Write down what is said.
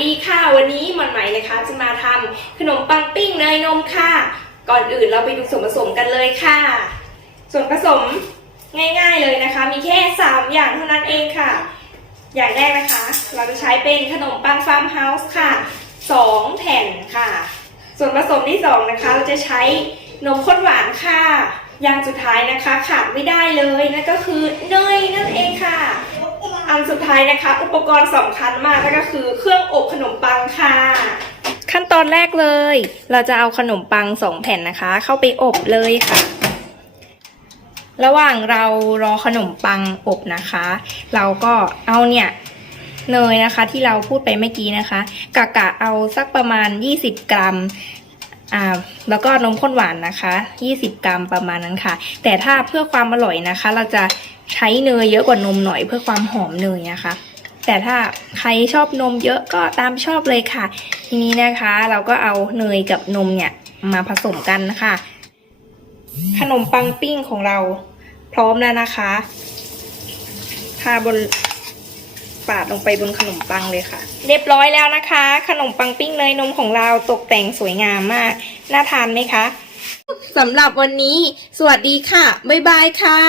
วัสดีค่ะ วันนี้หมอนไหมนะคะ จะมาทำขนมปังปิ้งเนยนมค่ะ ก่อนอื่นเราไปดูส่วนผสมกันเลยค่ะ ส่วนผสมง่ายๆเลยนะคะ มีแค่ 3 อย่างเท่านั้นเองค่ะ อย่างแรกนะคะ เราจะใช้เป็นขนมปังฟาร์มเฮาส์ค่ะ 2 แผ่นค่ะ ส่วนผสมที่ 2 นะคะ เราจะใช้นมข้นหวานค่ะ อย่างสุดท้ายนะคะขาดไม่ได้เลยนั่นก็คือเนยนั่นเองค่ะ สุดท้ายนะคะ อุปกรณ์สำคัญมากนั่นก็คือเครื่องอบขนมปังค่ะ ขั้นตอนแรกเลย เราจะเอาขนมปังสองแผ่นนะคะ เข้าไปอบเลยค่ะ ระหว่างเรารอขนมปังอบนะคะ เราก็เอาเนี่ยเนยนะคะที่เราพูดไปเมื่อกี้นะคะกะกะเอาสักประมาณ 20 กรัม อ่าแล้วก็นมข้นหวานนะคะ 20 กรัมประมาณนั้นค่ะ แต่ถ้าเพื่อความอร่อยนะคะ เราจะใช้เนยเยอะกว่านมหน่อยเพื่อความหอมเนยนะคะ แต่ถ้าใครชอบนมเยอะก็ตามชอบเลยค่ะ ทีนี้นะคะเราก็เอาเนยกับนมเนี่ยมาผสมกันนะคะ ขนมปังปิ้งของเราพร้อมแล้วนะคะทาบน ปาดลงไปบนขนมปังเลยค่ะ เรียบร้อยแล้วนะคะ ขนมปังปิ้งเนยนมของเราตกแต่งสวยงามมาก น่าทานไหมคะสำหรับวันนี้ สวัสดีค่ะ บ๊ายบายค่ะ